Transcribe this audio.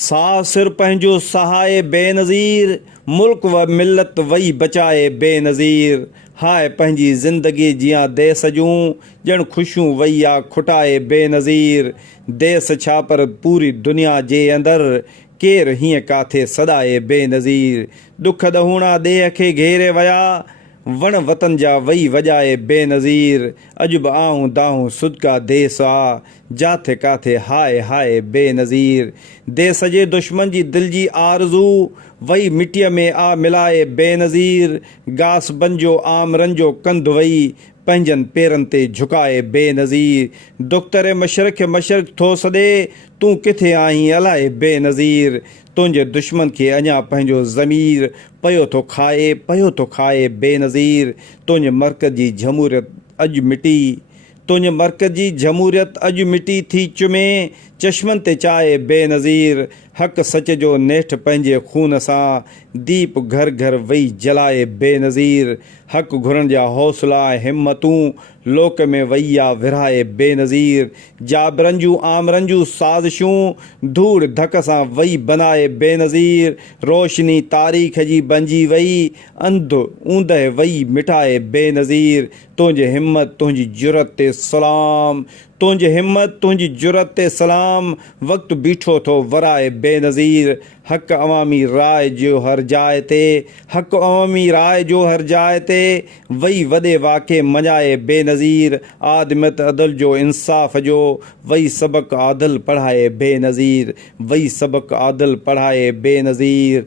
सासिर पंहिंजो सहाय बेनज़ीर, मुल्क व मिलत वही बचाए बेनज़ीर। हाय पंहिंजी ज़िंदगी जियां देस जूं, ॼण ख़ुशियूं वैया खुटाए बेनज़ीर। देस छा पर पूरी दुनिया जे अंदरि, केरु हीअं काथे सदाए बेनज़ीर। दुख ॾहूणा ॾेह खे घेरे विया, वण वतन जा वही वॼाए बेनज़ीर। अॼु बि आऊं दाऊं सुदका देस आ, जाथे काथे हाय हाय बेनज़ीर। देस जे दुश्मन जी दिल जी आरज़ू, वही मिटीअ में आ मिलाए बेनज़ीर। घास बंजो आमरन जो कंध वही, पंहिंजनि पेरनि ते झुकाए बेनज़ीर। दुख्तरे मशरक़ खे मशरक़ थो सॾे, तूं किथे आहीं अलाए बेनज़ीर। तुंहिंजे दुश्मन खे अञा पंहिंजो ज़मीर पियो थो खाए बेनज़ीर। तुंहिंजे मर्कज़ जी जमूरियत अॼु मिटी, तुंहिंजे मर्कज़ जी जमूरियत अॼु मिटी थी चुमे, चश्मनि ते चाहे बेनज़ीर। हक़ सच जो नेठि पंहिंजे खून सां, दीप घर घर वही जलाए बेनज़ीर। हक़ घुरण जा हौसला हिम्मतूं, लोक में वैया विरहाए बेनज़ीर। जाबरनि जूं आमरनि जूं साज़िशूं, धूड़ धक सां वही बनाए बेनज़ीर। रोशनी तारीख़ जी बणिजी वई, अंध ऊंदहि वही मिटाए बेनज़ीर। तुंहिंजे हिम्मत तुंहिंजी जुरत ते सलाम, तुंहिंजे हिम्मत तुंहिंजी जुरत ते सलाम। वक़्तु बीठो थो वराए बेनज़ीर। हक़ अवामी राय जो हर जाइ ते, हक़ अवामी राय जो हर जाइ ते, वही वॾे वाक़े मञाए बेनज़ीर। आदमियत अदल जो इंसाफ़ जो, वही सबक़ आदल पढ़ाए बेनज़ीर। वही सबक़ आदल पढ़ाए बेनज़ीर।